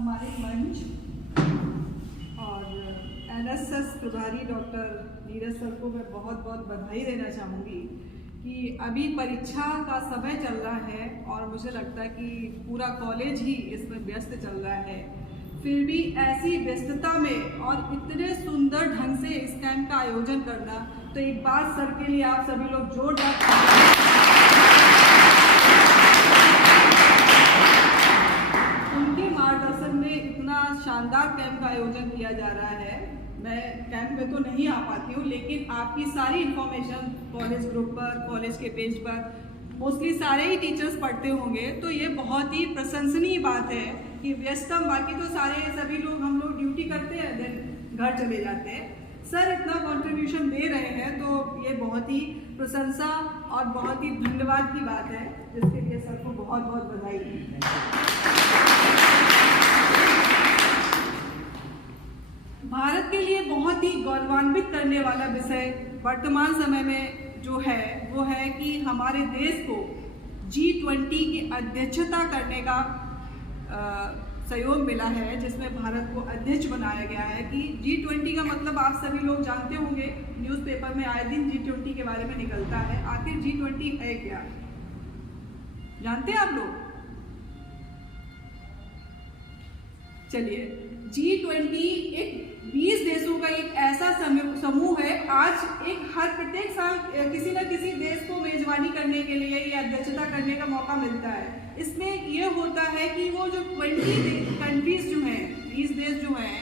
सम्मानित मंच और एनएसएस प्रभारी डॉक्टर नीरज सर को मैं बहुत बहुत बधाई देना चाहूँगी कि अभी परीक्षा का समय चल रहा है और मुझे लगता है कि पूरा कॉलेज ही इसमें व्यस्त चल रहा है। फिर भी ऐसी व्यस्तता में और इतने सुंदर ढंग से इस कैंप का आयोजन करना, तो एक बार सर के लिए आप सभी लोग जोरदार उनके मार्गदर्शन में इतना शानदार कैंप का आयोजन किया जा रहा है। मैं कैंप में तो नहीं आ पाती हूँ, लेकिन आपकी सारी इन्फॉर्मेशन कॉलेज ग्रुप पर, कॉलेज के पेज पर मोस्टली सारे ही टीचर्स पढ़ते होंगे, तो ये बहुत ही प्रशंसनीय बात है कि व्यस्तम बाकी तो सभी लोग हम लोग ड्यूटी करते हैं देन घर चले जाते हैं, सर इतना कंट्रीब्यूशन दे रहे हैं, तो ये बहुत ही प्रशंसा और बहुत ही धन्यवाद की बात है, जिसके लिए सर को बहुत बहुत बधाई। भारत के लिए बहुत ही गौरवान्वित करने वाला विषय वर्तमान समय में जो है वो है कि हमारे देश को G20 की अध्यक्षता करने का सहयोग मिला है, जिसमें भारत को अध्यक्ष बनाया गया है। कि G20 का मतलब आप सभी लोग जानते होंगे, न्यूज़पेपर में आए दिन G20 के बारे में निकलता है। आखिर G20 है क्या, जानते हैं आप लोग? चलिए, G20 एक 20 देशों का एक ऐसा समूह है। आज हर प्रत्येक साल किसी न किसी देश को मेजबानी करने के लिए या अध्यक्षता करने का मौका मिलता है। इसमें ये होता है कि वो जो 20 कंट्रीज जो हैं, 20 देश जो हैं,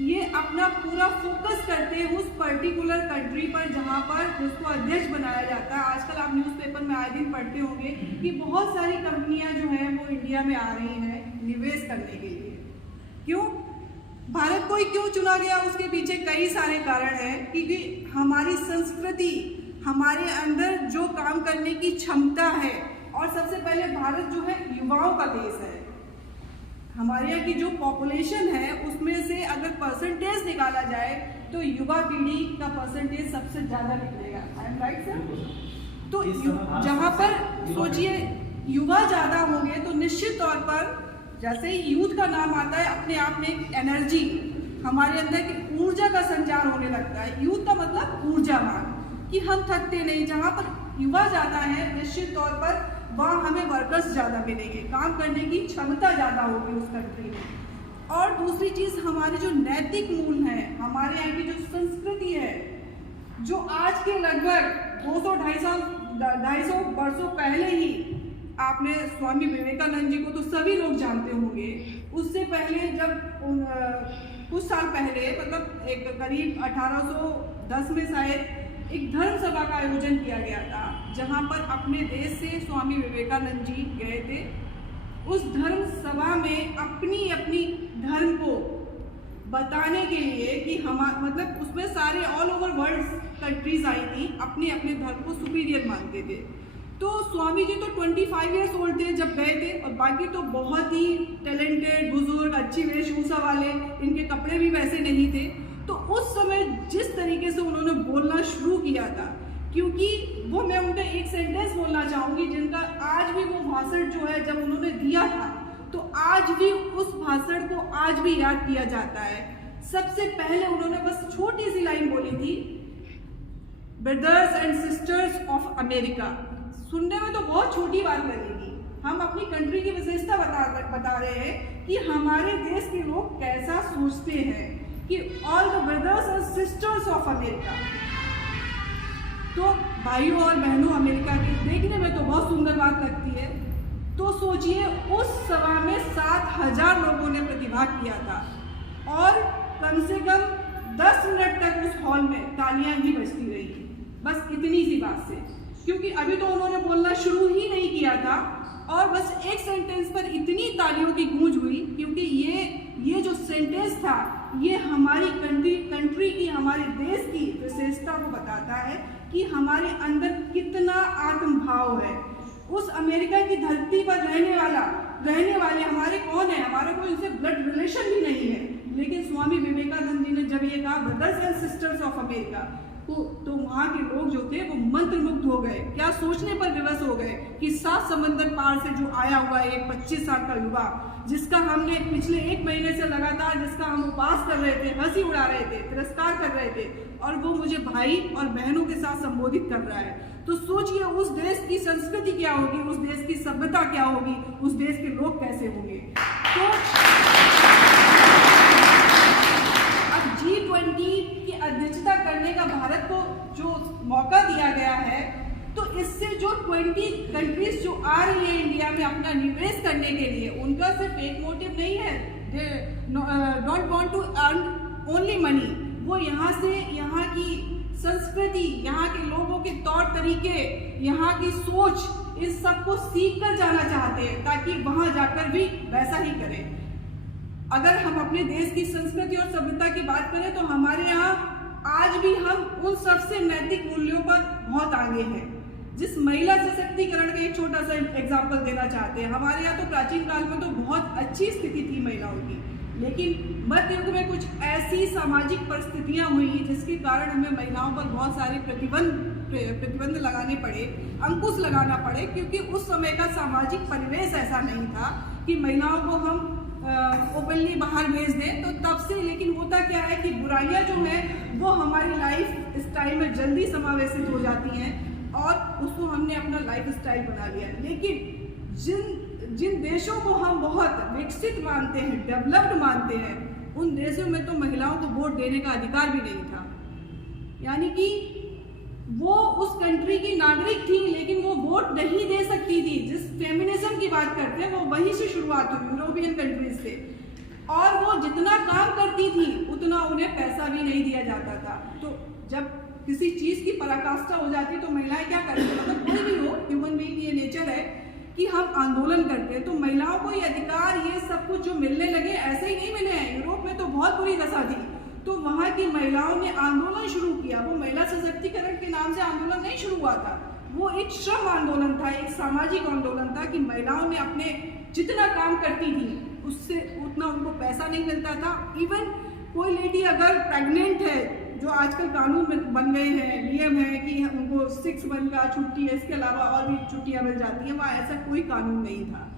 ये अपना पूरा फोकस करते हैं उस पर्टिकुलर कंट्री पर जहाँ पर उसको अध्यक्ष बनाया जाता है। आजकल आप न्यूज़पेपर में आए दिन पढ़ते होंगे कि बहुत सारी कंपनियां जो हैं वो इंडिया में आ रही हैं निवेश करने के लिए। क्यों भारत को ही क्यों चुना गया, उसके पीछे कई सारे कारण हैं। क्योंकि हमारी संस्कृति, हमारे अंदर जो काम करने की क्षमता है, और सबसे पहले भारत जो है युवाओं का देश है। हमारे यहाँ की जो पॉपुलेशन है उसमें से अगर परसेंटेज निकाला जाए तो युवा पीढ़ी का परसेंटेज सबसे ज़्यादा निकलेगा। I am right sir? तो जहाँ पर सोचिए युवा ज़्यादा होंगे तो निश्चित तौर पर, जैसे ही यूथ का नाम आता है, अपने आप में एक एनर्जी, हमारे अंदर की ऊर्जा का संचार होने लगता है। यूथ का मतलब ऊर्जावान, कि हम थकते नहीं। जहाँ पर युवा ज़्यादा है निश्चित तौर पर वहाँ हमें वर्कर्स ज़्यादा मिलेंगे, काम करने की क्षमता ज़्यादा होगी उस कंट्री में। और दूसरी चीज़, हमारे जो नैतिक मूल हैं, हमारे यहाँ की जो संस्कृति है, जो आज के लगभग 200-250 वर्षों पहले ही, आपने स्वामी विवेकानंद जी को तो सभी लोग जानते होंगे। उससे पहले जब कुछ साल पहले, मतलब एक करीब 1810 में शायद एक धर्म सभा का आयोजन किया गया था, जहां पर अपने देश से स्वामी विवेकानंद जी गए थे। उस धर्म सभा में अपनी अपनी धर्म को बताने के लिए कि मतलब उसमें सारे all over world countries I थी, अपने अपने धर्म को सुपीरियर मानते थे। तो स्वामी जी तो 25 ईयर्स ओल्ड थे जब गए थे, और बाकी तो बहुत ही टैलेंटेड बुजुर्ग, अच्छी वेशभूषा वाले, इनके कपड़े भी वैसे नहीं थे। तो उस समय जिस तरीके से उन्होंने बोलना शुरू किया था, क्योंकि वो, मैं उनका एक सेंटेंस बोलना चाहूँगी जिनका आज भी वो भाषण जो है जब उन्होंने दिया था, तो आज भी उस भाषण को आज भी याद किया जाता है। सबसे पहले उन्होंने बस छोटी सी लाइन बोली थी, brothers and sisters of America. सुनने में तो बहुत छोटी बात लगेगी, हम अपनी कंट्री की विशेषता बता रहे हैं कि हमारे देश के लोग कैसा सोचते हैं, कि all the brothers and sisters of America. तो भाइयों और बहनों अमेरिका के, देखने में तो बहुत सुंदर बात लगती है। तो सोचिए, उस सभा में 7000 लोगों ने प्रतिभाग किया था, और कम से कम 10 मिनट तक उस हॉल में तालियां ही बजती रही, बस इतनी सी बात से। क्योंकि अभी तो उन्होंने बोलना शुरू ही नहीं किया था, और बस एक सेंटेंस पर इतनी तालियों की गूंज हुई, क्योंकि ये जो सेंटेंस था, ये हमारी कंट्री की, हमारे देश की विशेषता को बताता है कि हमारे अंदर कितना आत्मभाव है। उस अमेरिका की धरती पर रहने वाले हमारे कौन है, हमारा कोई उनसे ब्लड रिलेशन भी नहीं है, लेकिन स्वामी विवेकानंद जी ने जब ये कहा brothers and sisters of America, तो वहाँ के लोग जो थे वो मंत्रमुग्ध हो गए। क्या सोचने पर विवश हो गए कि 7 समंदर पार से जो आया हुआ एक 25 साल का युवा जिसका हमने पिछले 1 महीने से लगातार जिसका हम उपवास कर रहे थे, हंसी उड़ा रहे थे, तिरस्कार कर रहे थे, और वो मुझे भाई और बहनों के साथ संबोधित कर रहा है। तो सोचिए उस देश की संस्कृति क्या होगी, उस देश की सभ्यता क्या होगी, उस देश के लोग कैसे होंगे। तो अब G20 की अध्यक्षता करने का भारत को जो मौका दिया गया है, तो इससे जो 20 कंट्रीज जो आ रही है इंडिया में अपना निवेश करने के लिए, उनका सिर्फ एक मोटिव नहीं है, they don't want to earn only money. वो यहाँ से यहाँ की संस्कृति, यहाँ के लोगों के तौर तरीके, यहाँ की सोच, इस सब को सीख कर जाना चाहते हैं ताकि वहाँ जाकर भी वैसा ही करें। अगर हम अपने देश की संस्कृति और सभ्यता की बात करें तो हमारे यहाँ आज भी हम उन सबसे नैतिक मूल्यों पर बहुत आगे हैं। जिस महिला सशक्तिकरण का एक छोटा सा एग्जाम्पल देना चाहते हैं, हमारे यहाँ तो प्राचीन काल में तो बहुत अच्छी स्थिति थी महिलाओं की, लेकिन मध्य युग में कुछ ऐसी सामाजिक परिस्थितियां हुई जिसके कारण हमें महिलाओं पर बहुत सारे प्रतिबंध लगाने पड़े, अंकुश लगाना पड़े, क्योंकि उस समय का सामाजिक परिवेश ऐसा नहीं था कि महिलाओं को हम ओपनली बाहर भेज दें। तो तब से लेकिन होता क्या है कि बुराइयां जो हैं वो हमारी लाइफ स्टाइल में जल्दी समावेशित हो जाती हैं और उसको हमने अपना लाइफ स्टाइल बना लिया। लेकिन जिन देशों को हम बहुत विकसित मानते हैं, डेवलप्ड मानते हैं, उन देशों में तो महिलाओं को वोट देने का अधिकार भी नहीं था। यानी कि वो उस कंट्री की नागरिक थी लेकिन वो वोट नहीं दे सकती थी। जिस फेमिनिज्म की बात करते हैं वो वहीं से शुरुआत हुई, यूरोपियन कंट्रीज से, और वो जितना काम करती थी उतना उन्हें पैसा भी नहीं दिया जाता था। तो जब किसी चीज की पराकाष्ठा हो जाती तो महिलाएं क्या करती, मतलब कोई भी हो, ह्यूमन बीइंग, ये नेचर है कि हम आंदोलन करते हैं। तो महिलाओं को ये अधिकार, ये सब कुछ जो मिलने लगे ऐसे ही नहीं मिले हैं। यूरोप में तो बहुत बुरी दशा थी, तो वहाँ की महिलाओं ने आंदोलन शुरू किया। वो महिला सशक्तिकरण के नाम से आंदोलन नहीं शुरू हुआ था, वो एक श्रम आंदोलन था, एक सामाजिक आंदोलन था कि महिलाओं ने अपने जितना काम करती थी उससे उतना उनको पैसा नहीं मिलता था। इवन कोई लेडी अगर प्रेग्नेंट है, जो आजकल कानून में बन गए हैं, नियम है कि उनको 6 मंथ का छुट्टी है, इसके अलावा और भी छुट्टियां मिल जाती हैं, वहाँ ऐसा कोई कानून नहीं था।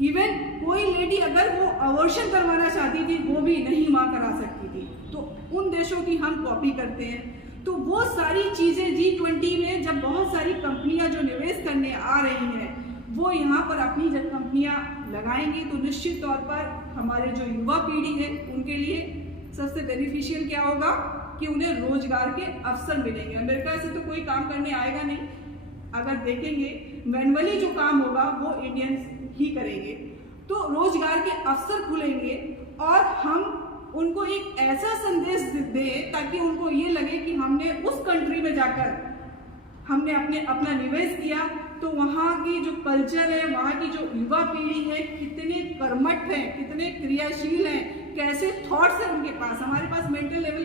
इवन कोई लेडी अगर वो अबॉर्शन करवाना चाहती थी वो भी नहीं माँ करा सकती थी। तो उन देशों की हम कॉपी करते हैं। तो वो सारी चीज़ें G20 में जब बहुत सारी कंपनियां जो निवेश करने आ रही हैं वो यहाँ पर अपनी जब कंपनियां लगाएंगी तो निश्चित तौर पर हमारे जो युवा पीढ़ी है उनके लिए सबसे बेनिफिशियल क्या होगा कि उन्हें रोजगार के अवसर मिलेंगे। अमेरिका से तो कोई काम करने आएगा नहीं। अगर देखेंगे मैनुअली जो काम होगा वो इंडियंस ही करेंगे, तो रोजगार के अवसर खुलेंगे और हम उनको एक ऐसा संदेश दें ताकि उनको ये लगे कि हमने उस कंट्री में जाकर हमने अपना निवेश किया। तो वहाँ की जो कल्चर है, वहाँ की जो युवा पीढ़ी है, कितने कर्मठ हैं, कितने क्रियाशील हैं, कैसे थॉट्स हैं उनके पास, हमारे पास मेंटल लेवल